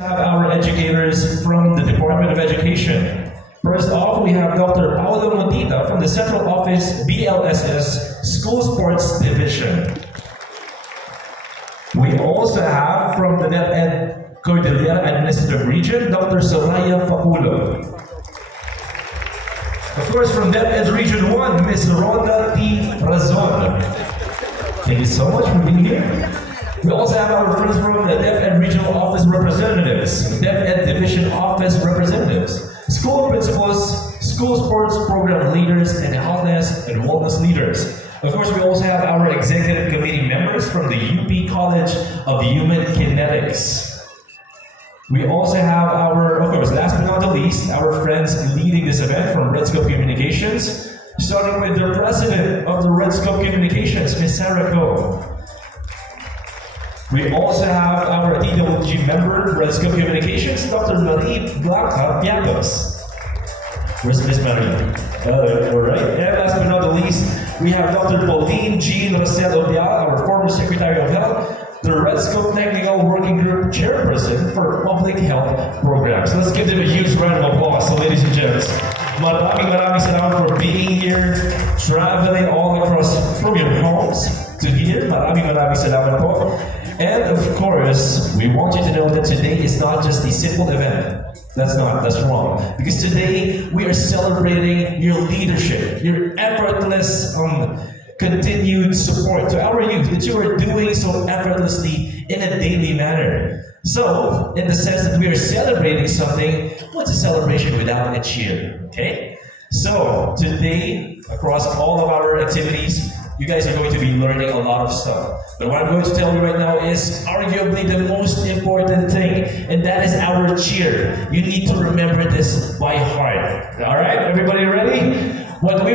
Have our educators from the Department of Education. First off, we have Dr. Paolo Montita from the Central Office BLSS School Sports Division. We also have from the DepEd Cordillera Administrative Region, Dr. Soraya Faculo. Of course, from DepEd Region 1, Ms. Rhoda T. Razon. Thank you so much for being here. We also have our friends from the DepEd Regional Office representatives, DepEd Division Office representatives, school principals, school sports program leaders, and healthness and wellness leaders. Of course, we also have our executive committee members from the UP College of Human Kinetics. We also have our, of course, last but not the least, our friends leading this event from RedScope Communications, starting with the president of the RedScope Communications, Ms. Sarah Ko. We also have our DWG member, RedScope Communications, Dr. Marie Blanca Piatos. Where's Miss Marie? All right. And last but not the least, we have Dr. Pauline Jean Rosel Obial, our former Secretary of Health, the RedScope Technical Working Group Chairperson for Public Health Programs. Let's give them a huge round of applause. So, ladies and gents, maraming salamat for being here, traveling all across from your homes to here. Maraming salamat po. And of course, we want you to know that today is not just a simple event. That's wrong. Because today we are celebrating your leadership, your effortless continued support to our youth that you are doing so effortlessly in a daily manner. So, in the sense that we are celebrating something, what's a celebration without a cheer? Okay? So, today, across all of our activities, you guys are going to be learning a lot of stuff. But what I'm going to tell you right now is arguably the most important thing, and that is our cheer. You need to remember this by heart. Alright, everybody ready? What we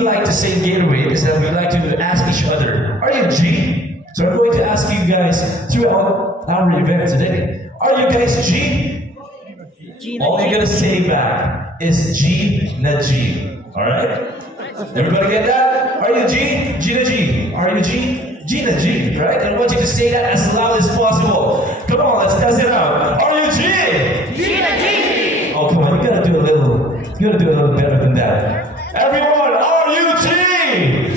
like to say in Gatorade is that we like to ask each other, are you G? So I'm going to ask you guys throughout our event today, are you guys G? All you're going to say back is G na G. Alright? Everybody get that? Are you G? G na G. Are you G? G na G, right? And I want you to say that as loud as possible. Come on, let's test it out. Are you G? G na G. Oh, come on, you gotta do a little better than that. Everyone, are you G?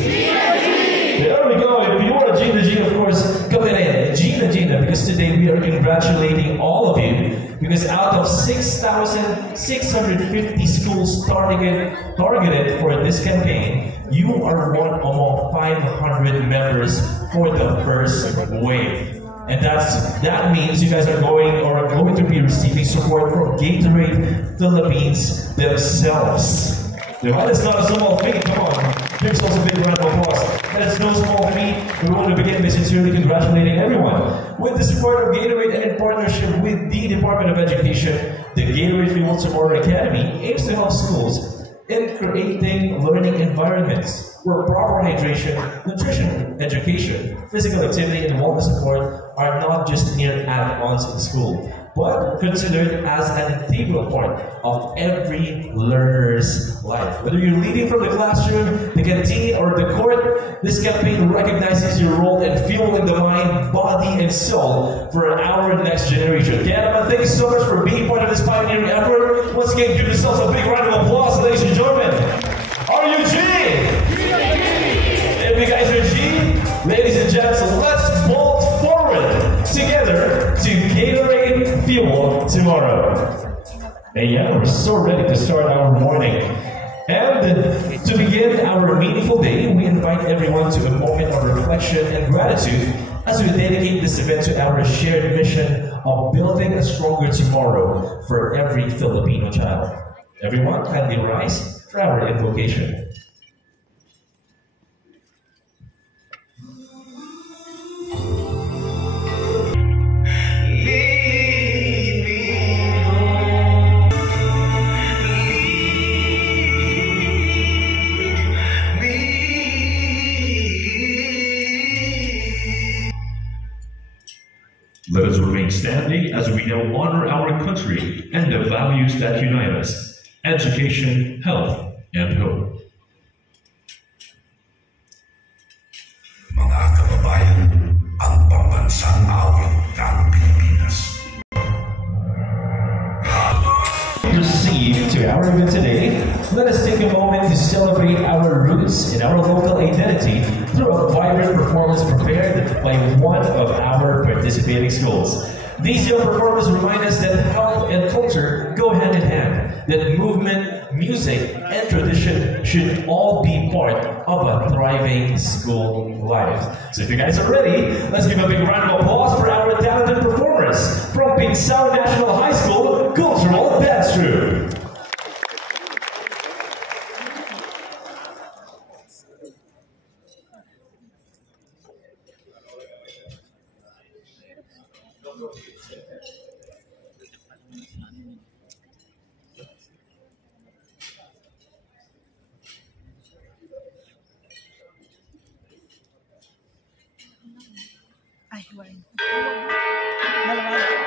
G na G. There we go. If you are G na G, of course, come in. G na, because today we are congratulating all of you. Because out of 6,650 schools targeted for this campaign, you are one among 500 members for the first wave. And that means you guys are going to be receiving support from Gatorade Philippines themselves. That's not a small feat, come on. Give yourselves a big round of applause. That's no small feat. We want to begin by sincerely congratulating everyone. With the support of Gatorade and in partnership with the Department of Education, the Gatorade Fuel Tomorrow Academy aims to help schools in creating learning environments where proper hydration, nutrition, education, physical activity, and wellness support are not just mere add-ons in school, but considered as an integral part of every learner's life. Whether you're leading from the classroom, the canteen, or the court, this campaign recognizes your role in fueling the mind, body, and soul for our next generation. Gentlemen, thank you so much for being part of this pioneering effort. Once again, give yourselves a big round of applause, ladies and gentlemen. Are you G? If you guys are G, ladies and gents, let's bolt forward together to Gatorade Fuel Tomorrow. And yeah, we're so ready to start our morning. And to begin our meaningful day, we invite everyone to a moment of reflection and gratitude as we dedicate this event to our shared mission of building a stronger tomorrow for every Filipino child. Everyone, kindly rise for our invocation. Let us remain standing as we now honor our country and the values that unite us: education, health, and hope. Mga kababayan, ang pambansang awit ng Pilipinas. proceed to our event today, let us take a moment to celebrate our roots and our local identity through a vibrant performance prepared by one of our participating schools. These young performers remind us that health and culture go hand in hand, that movement, music, and tradition should all be part of a thriving school life. So if you guys are ready, let's give a big round of applause for our talented performers from Pinsao National High School Cultural Dance Troupe. Ay, wala. Dalawa.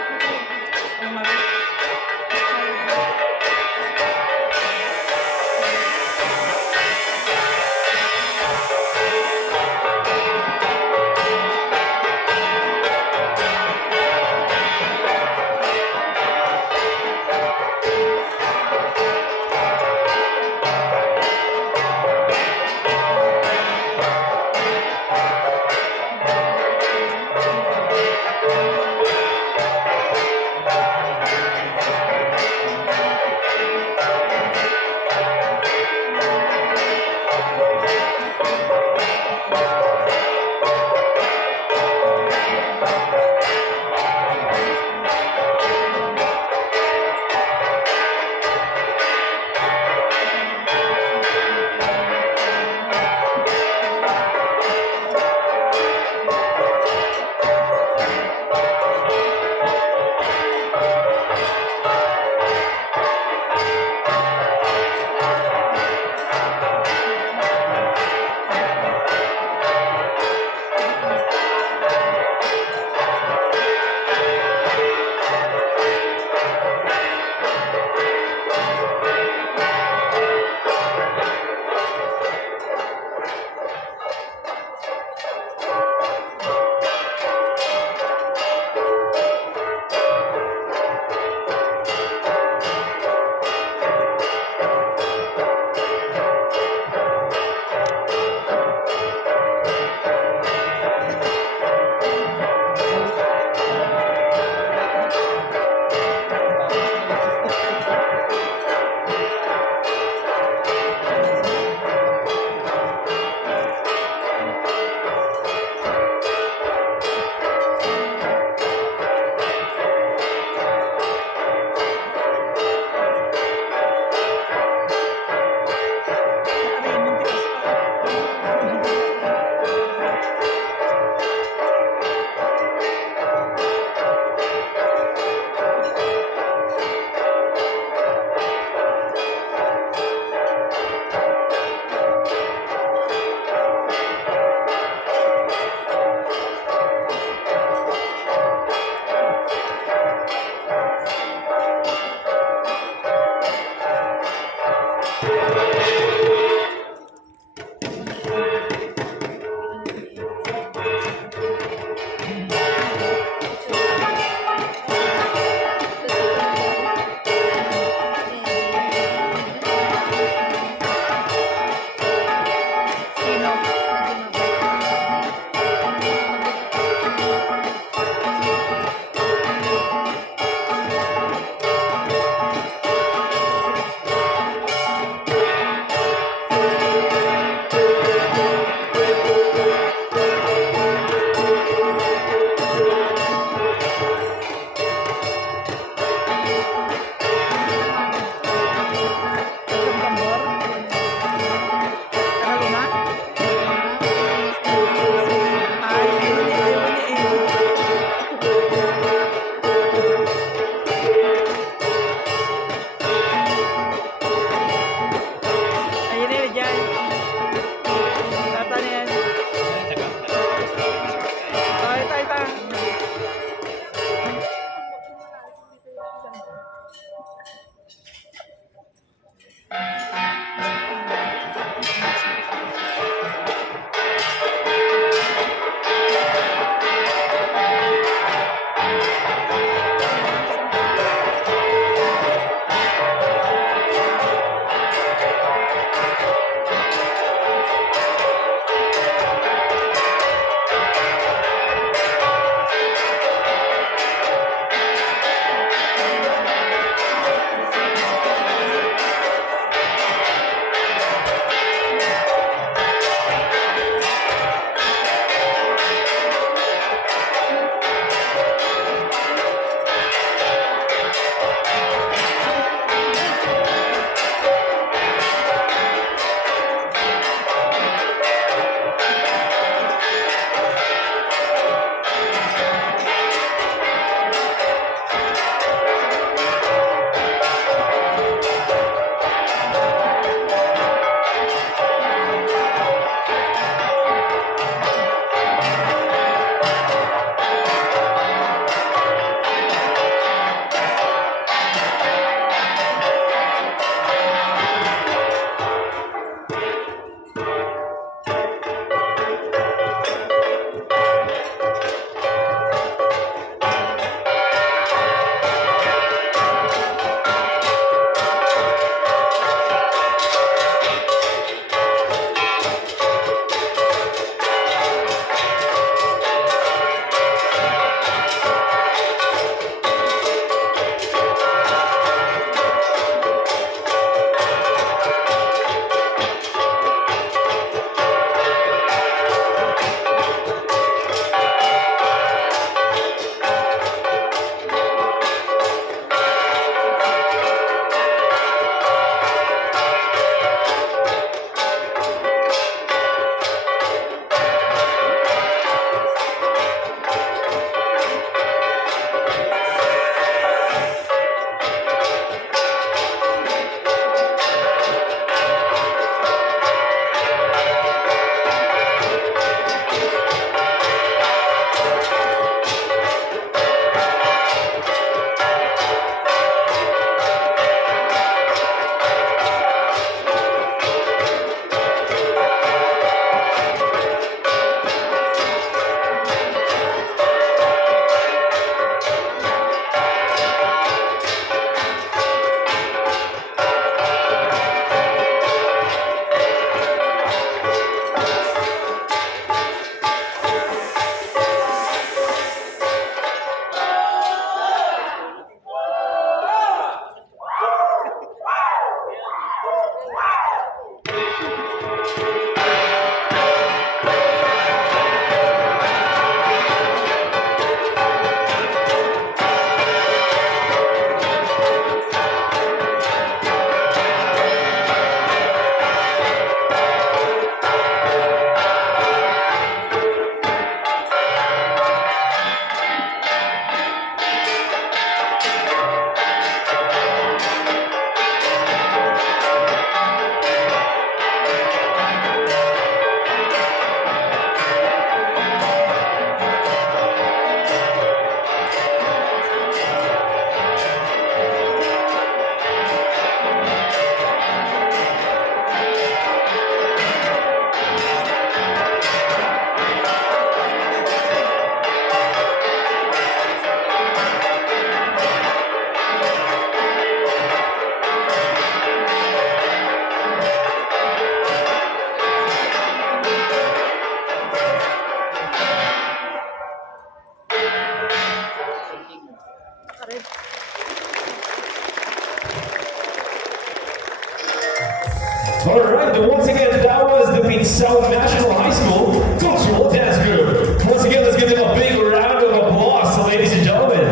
Alright, then once again, that was the South National High School Cultural Dance Group. Once again, let's give them a big round of applause, ladies and gentlemen.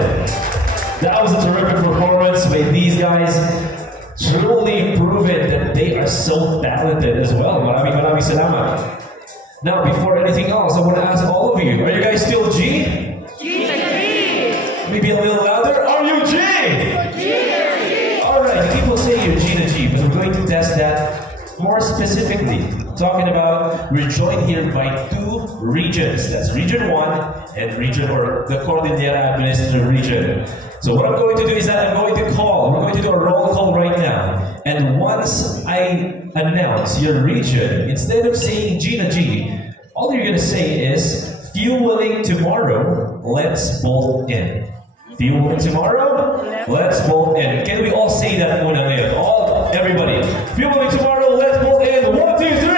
That was a terrific performance with these guys. Truly proven that they are so talented as well. Maraming salamat. Now, before anything else, I want to ask all of you, are you guys still G? G. Maybe a little louder. Are you G? Alright, people say you're G to G, but we're going to test that more specifically. Talking about, we're joined here by two regions. That's Region 1 and the Cordillera Administrative Region. So what I'm going to do is that we're going to do a roll call right now. And once I announce your region, instead of saying G to G, all you're going to say is, fueling tomorrow, let's bolt in. Fueling tomorrow, let's bolt in. Can we all say that muna ngayon? Everybody. Fueling tomorrow, let's bolt in. 1, 2, 3.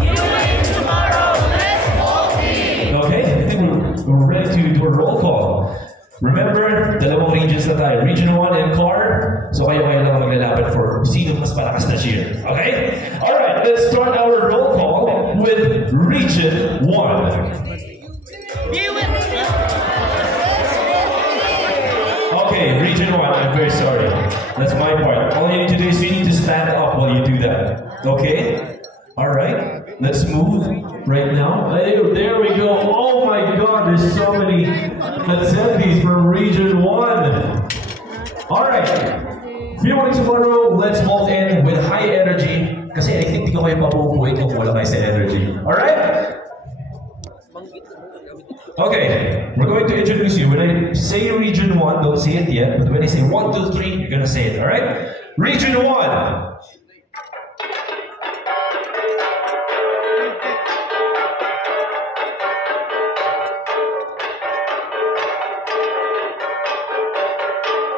Fueling tomorrow, let's bolt in. Okay, I think we're ready to do a roll call. Remember, dalawang regions na tayo. Region 1 and CAR. So kayo lang maglalaban for sino mas malakas na cheer. Okay? Alright, let's start our roll call with Region 1. Okay, Region 1, I'm very sorry. That's my part. All you need to do is you need to stand up while you do that. Okay? Alright, let's move right now. Hey, there we go. Oh my god, there's so many attendees from Region 1. Alright, fueling tomorrow, let's bolt in with high energy. Kasi I think di ko kayo papupuin kung wala kayo sa energy. Alright? Okay, we're going to introduce you. When I say Region 1, don't say it yet, but when I say 1, 2, 3, you're gonna say it, alright? Region 1!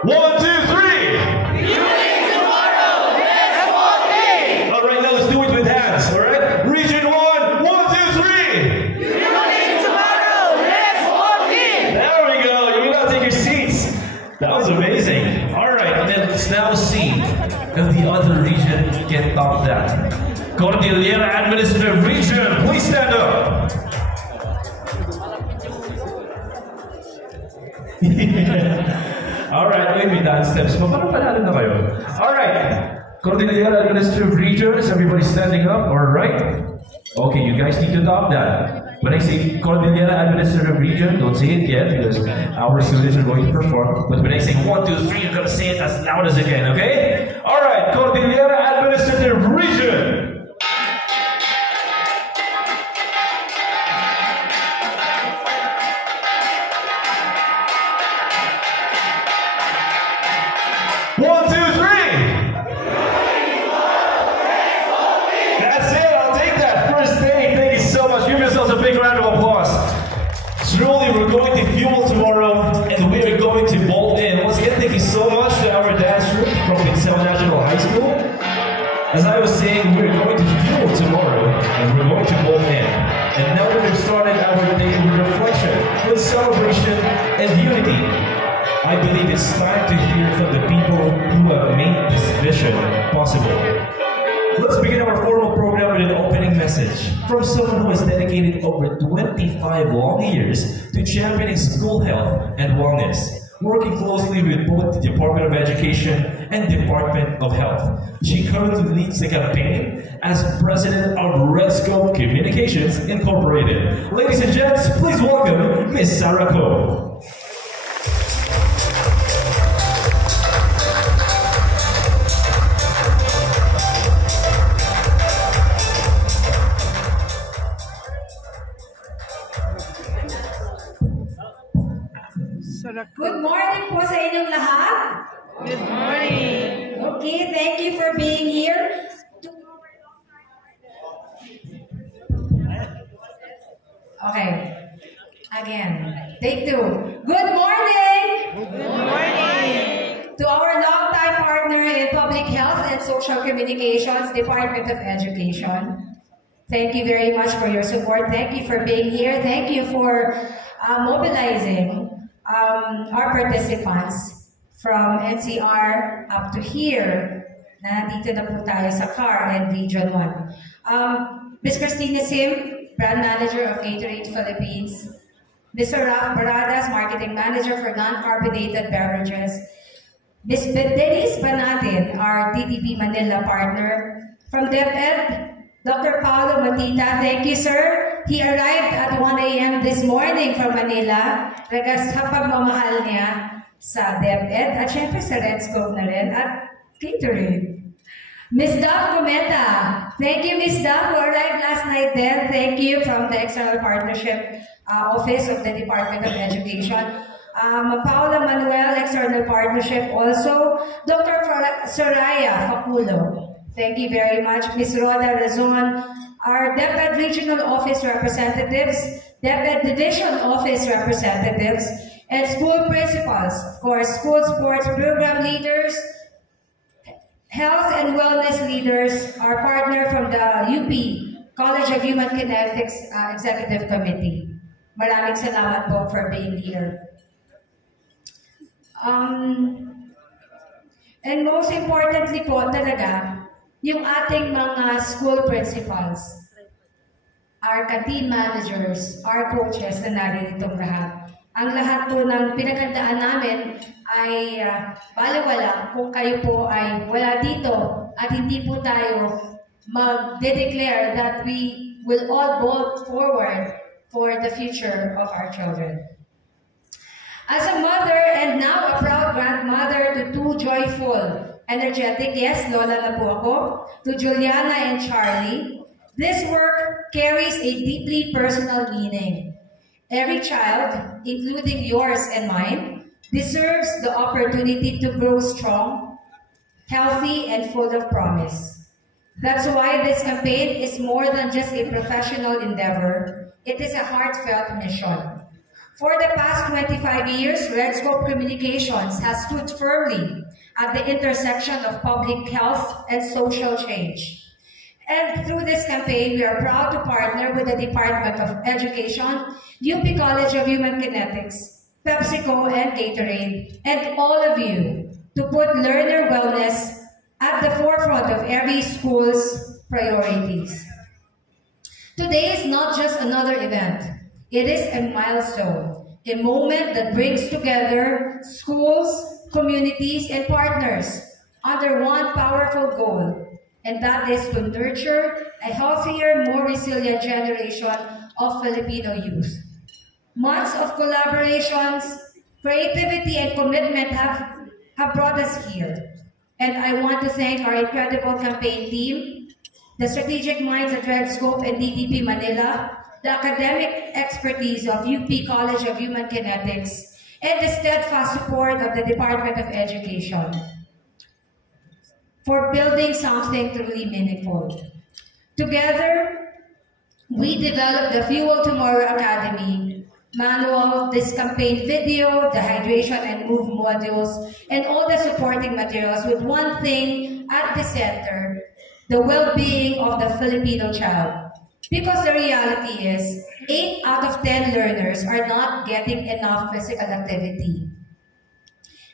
One, two, three! Fueling tomorrow, let's bolt in. Alright, now let's do it with hands, alright? Region 1, 1, 2, 3! Fueling tomorrow, let's bolt in. There we go, you may now take your seats. That was amazing. Alright, let's now see if the other region can top that. Cordillera Administrative Region, please stand up. Alright, maybe dance steps. Paano na kayo? Alright, Cordillera Administrative Region, is everybody standing up? Alright. Okay, you guys need to top that. When I say Cordillera Administrative Region, don't say it yet because our students are going to perform. But when I say 1, 2, 3, you're gonna say it as loud as you can, okay? Alright, Cordillera Administrative Region. One, two, three! That's it, I'll take that. First day, thank you so much. Give yourselves a big round of applause. Truly, we're going to fuel tomorrow, and we are going to bolt in. Once again, thank you so much to our dance group from South National High School. As I was saying, we're going to fuel tomorrow, and we're going to bolt in. And now that we've started our day with reflection, with celebration, and unity, I believe it's time to hear from the people who have made this vision possible. Let's begin our formal program with an opening message from someone who has dedicated over 25 long years to championing school health and wellness, working closely with both the Department of Education and Department of Health. She currently leads the campaign as president of Redscope Communications Incorporated. Ladies and gents, please welcome Ms. Sarah Ko. Good morning po sa inyong lahat. Good morning. Okay, thank you for being here. Okay, again, take 2. Good morning! Good morning. To our longtime partner in Public Health and Social Communications, Department of Education. Thank you very much for your support. Thank you for being here. Thank you for mobilizing our participants from NCR up to here nandito na po tayo sa CAR and Region 1. Ms. Christina Sim, Brand Manager of Gatorade Philippines. Mr. Ralph Baradas, Marketing Manager for Non-Carbonated Beverages. Ms. Denise Banatin, our DTP Manila partner. From DepEd, Dr. Paolo Matita, thank you, sir. He arrived at 1 a.m. this morning from Manila. Ragas sa pagmamahal niya sa DepEd at syempre sa Red Scope na rin at Gatorade. Ms. Dav Cometa, thank you, Ms. Dav, who arrived last night then. Thank you from the External Partnership Office of the Department of Education. Paula Manuel, External Partnership also. Dr. Soraya Faculo, thank you very much. Ms. Roda Razon, our DepEd Regional Office Representatives, DepEd Division Office Representatives, and school principals, of course, school sports program leaders, health and wellness leaders, our partner from the UP College of Human Kinetics Executive Committee. Maraming salamat po for being here. And most importantly po talaga, yung ating mga school principals, our team managers, our coaches na naririto lahat. Ang lahat po ng pinaghandaan namin ay baliwala kung kayo po ay wala dito at hindi po tayo mag-declare that we will all vote forward for the future of our children. As a mother and now a proud grandmother to two joyful, energetic, yes, Lola na po ako, to Juliana and Charlie, this work carries a deeply personal meaning. Every child, including yours and mine, deserves the opportunity to grow strong, healthy, and full of promise. That's why this campaign is more than just a professional endeavor. It is a heartfelt mission. For the past 25 years, Red Scope Communications has stood firmly at the intersection of public health and social change. And through this campaign, we are proud to partner with the Department of Education, UP College of Human Kinetics, PepsiCo, and Gatorade, and all of you to put learner wellness at the forefront of every school's priorities. Today is not just another event. It is a milestone, a moment that brings together schools, communities, and partners under one powerful goal, and that is to nurture a healthier, more resilient generation of Filipino youth. Months of collaborations, creativity, and commitment have brought us here. And I want to thank our incredible campaign team, the strategic minds at Red Scope and DTP Manila, the academic expertise of UP College of Human Kinetics, and the steadfast support of the Department of Education for building something truly meaningful. Together, we developed the Fuel Tomorrow Academy manual, this campaign video, the hydration and move modules, and all the supporting materials with one thing at the center, the well-being of the Filipino child. Because the reality is, 8 out of 10 learners are not getting enough physical activity.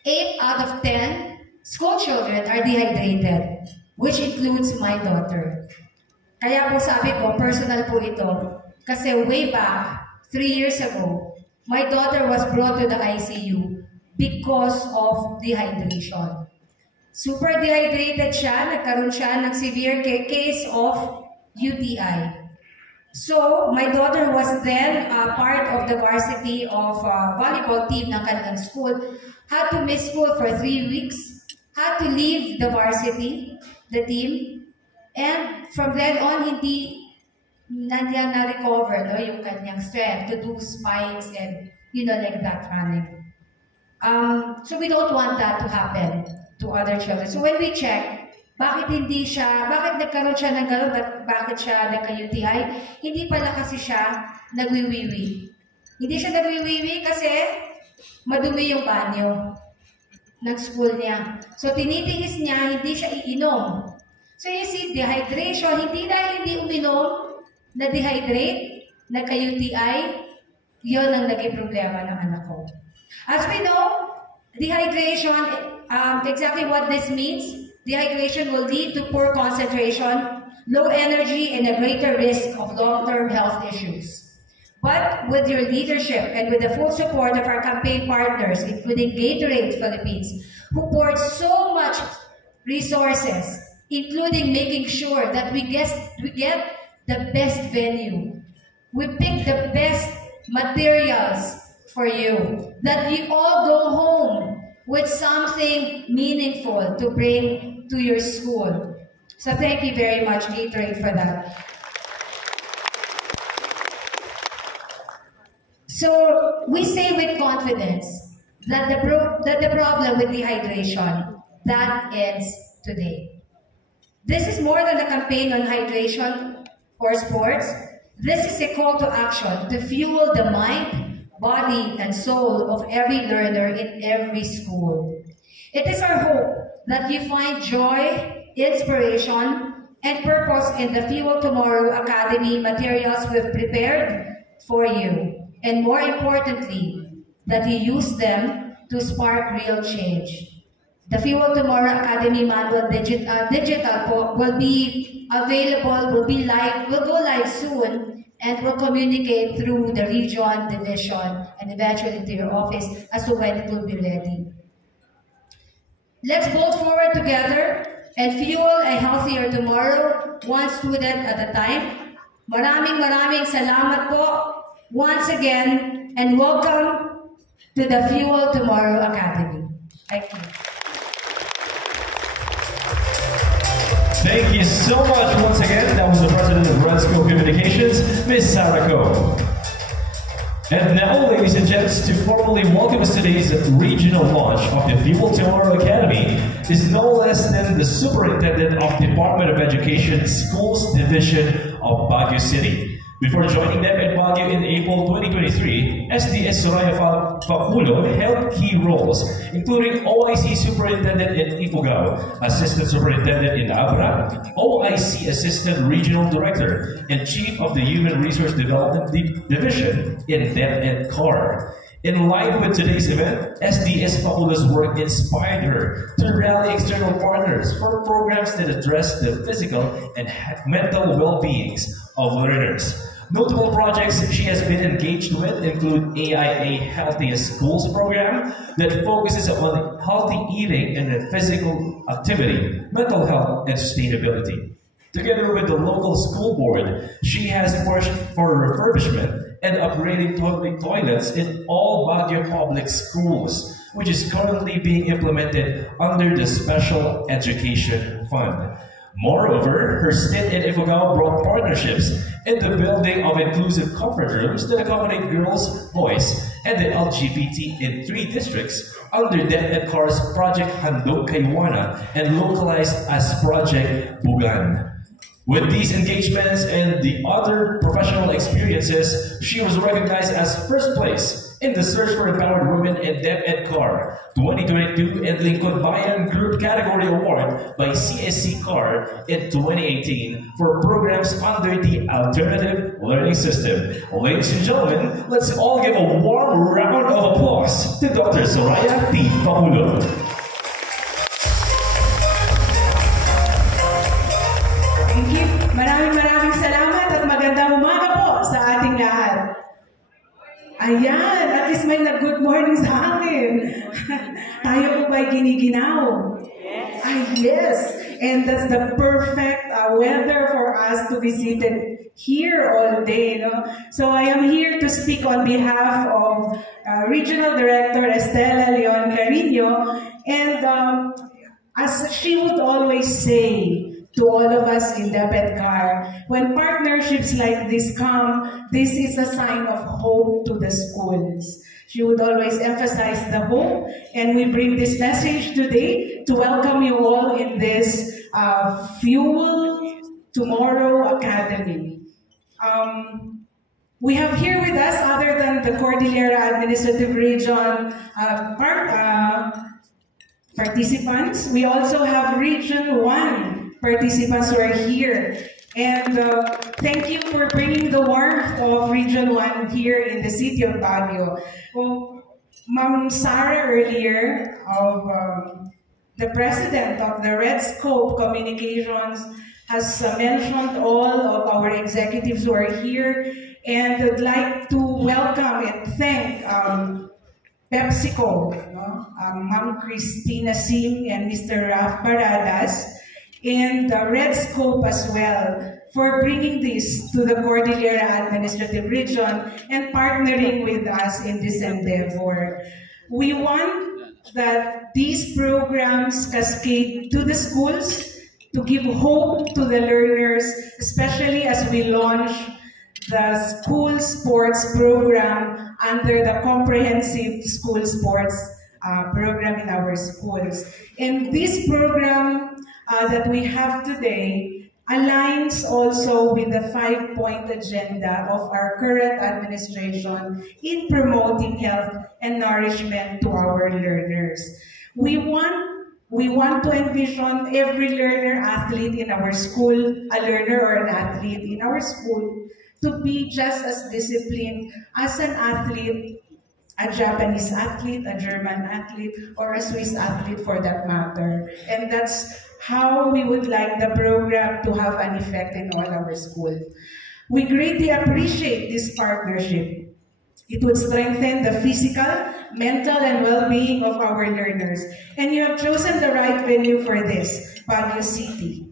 8 out of 10 school children are dehydrated, which includes my daughter. Kaya po sabi ko, personal po ito. Kasi way back, 3 years ago, my daughter was brought to the ICU because of dehydration. Super dehydrated siya, nagkaroon siya ng severe case of UTI. So, my daughter was then part of the varsity of volleyball team ng kanilang school, had to miss school for 3 weeks, had to leave the varsity, the team, and from then on, hindi nandiyan na-recover yung kanyang strength to do spikes and, like that running. So we don't want that to happen to other children. So when we check, bakit nagkaroon siya ng gano'n, bakit siya nagka-UTI? Hindi pala kasi siya nagwiwiwi. Hindi siya nagwiwiwi kasi madumi yung banyo ng school niya. So tinitiis niya, hindi siya iinom. So you see, dehydration, hindi dahil hindi uminom, na-dehydrate, nagka-UTI, yun ang naging problema ng anak ko. As we know, dehydration, exactly what this means, Dehydration will lead to poor concentration, low energy, and a greater risk of long-term health issues. But with your leadership and with the full support of our campaign partners, including Gatorade Philippines, who poured so much resources, including making sure that we get the best venue. We pick the best materials for you, that you all go home with something meaningful to bring to your school. So thank you very much, Gatorade, for that. So we say with confidence that the problem with dehydration, that ends today. This is more than a campaign on hydration or sports. This is a call to action to fuel the mind, body, and soul of every learner in every school. It is our hope that you find joy, inspiration, and purpose in the Fuel Tomorrow Academy materials we've prepared for you. And more importantly, that you use them to spark real change. The Fuel Tomorrow Academy manual digital will be available, will go live soon, and will communicate through the region, division, and eventually to your office as to when it will be ready. Let's bolt forward together and fuel a healthier tomorrow, one student at a time. Maraming salamat po once again, and welcome to the Fuel Tomorrow Academy. Thank you. Thank you so much once again. That was the president of Redscope Communications, Ms. Sarah Ko. And now, ladies and gents, to formally welcome us today's regional launch of the Fuel Tomorrow Academy is no less than the Superintendent of Department of Education Schools Division of Baguio City. Before joining them at Baguio in April 2023, SDS Soraya Faculo held key roles, including OIC Superintendent in Ifugao, Assistant Superintendent in Abra, OIC Assistant Regional Director, and Chief of the Human Resource Development Division in DepEd CAR. In line with today's event, SDS Faculo's work inspired her to rally external partners for programs that address the physical and mental well-beings of learners. Notable projects she has been engaged with include AIA Healthiest Schools program that focuses on healthy eating and physical activity, mental health, and sustainability. Together with the local school board, she has pushed for refurbishment and upgrading toilets in all Baguio public schools, which is currently being implemented under the Special Education Fund. Moreover, her stint in Ifugao brought partnerships in the building of inclusive comfort rooms that accommodate girls, boys, and the LGBT in 3 districts under DepEd CAR's Project Handog Kaywana and localized as Project Bugan. With these engagements and the other professional experiences, she was recognized as first place in the Search for Empowered Women in DepEd CAR 2022 and Lincoln Bayan Group Category Award by CSC CAR in 2018 for programs under the Alternative Learning System. Ladies and gentlemen, let's all give a warm round of applause to Dr. Soraya T. Faculo. Thank you. Maraming salamat at magandang umaga po sa ating lahat. Ayan, at least may nag-good morning sa akin. Tayo po ba'y giniginaw? Yes. Yes. And that's the perfect weather for us to be seated here all day. No? So I am here to speak on behalf of Regional Director Estela Leon Carino. And as she would always say, to all of us in DepEd CAR, when partnerships like this come, this is a sign of hope to the schools. She would always emphasize the hope, and we bring this message today to welcome you all in this Fuel Tomorrow Academy. We have here with us, other than the Cordillera Administrative Region participants, we also have Region 1 participants who are here. And thank you for bringing the warmth of Region 1 here in the city of Baguio. Well, Ma'am Sarah earlier of the president of the Red Scope Communications has mentioned all of our executives who are here, and I'd like to welcome and thank PepsiCo, Ma'am Christina Sim and Mr. Raf Baradas, and Red Scope as well, for bringing this to the Cordillera Administrative Region and partnering with us in this endeavor. We want that these programs cascade to the schools to give hope to the learners, especially as we launch the school sports program under the comprehensive school sports program in our schools. And this program that we have today aligns also with the 5-point agenda of our current administration in promoting health and nourishment to our learners. We want to envision every learner athlete in our school, a learner or an athlete in our school, to be just as disciplined as an athlete, a Japanese athlete, a German athlete, or a Swiss athlete for that matter. And that's how we would like the program to have an effect in all our schools. We greatly appreciate this partnership. It would strengthen the physical, mental, and well-being of our learners. And you have chosen the right venue for this, Baguio City.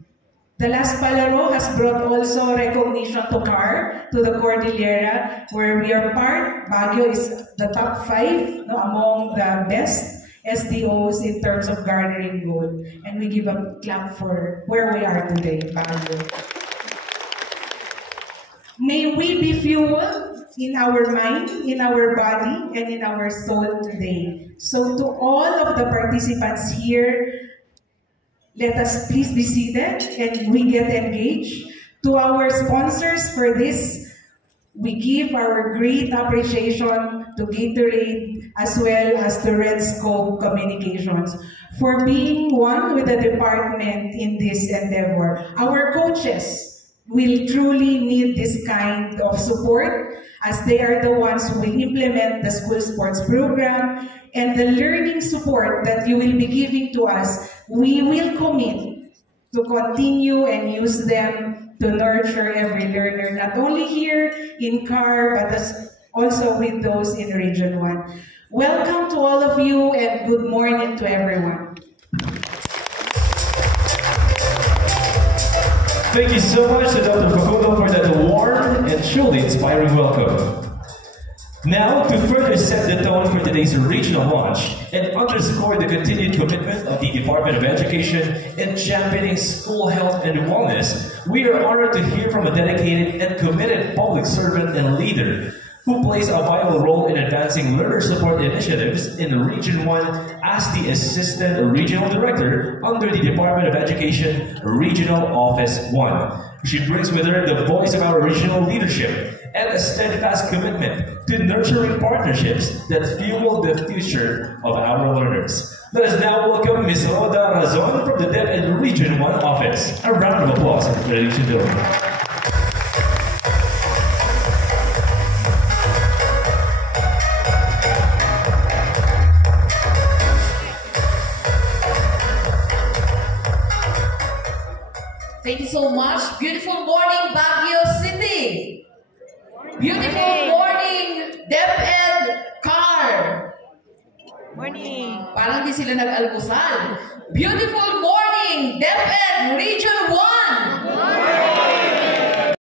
The last Palaro has brought also recognition to CAR, to the Cordillera, where we are part. Baguio is the top 5 among the best SDOs in terms of garnering gold. And we give a clap for where we are today, Baguio. May we be fueled in our mind, in our body, and in our soul today. So to all of the participants here, let us please be seated and we get engaged. To our sponsors for this, we give our great appreciation to Gatorade as well as to Red Scope Communications for being one with the department in this endeavor. Our coaches will truly need this kind of support as they are the ones who will implement the school sports program, and the learning support that you will be giving to us, we will commit to continue and use them to nurture every learner, not only here in CAR, but also with those in Region 1. Welcome to all of you and good morning to everyone. Thank you so much to Dr. Facundo for that warm and truly inspiring welcome. Now, to further set the tone for today's regional launch and underscore the continued commitment of the Department of Education in championing school health and wellness, we are honored to hear from a dedicated and committed public servant and leader who plays a vital role in advancing learner support initiatives in Region 1 as the Assistant Regional Director under the Department of Education Regional Office 1. She brings with her the voice of our regional leadership and a steadfast commitment to nurturing partnerships that fuel the future of our learners. Let us now welcome Ms. Roda Razon from the DepEd Region 1 office. A round of applause, ladies and gentlemen. Thank you so much. Beautiful morning, Baguio City. Beautiful morning, DepEd CAR. Morning. Parang di sila nag-almusal. Beautiful morning, DepEd Region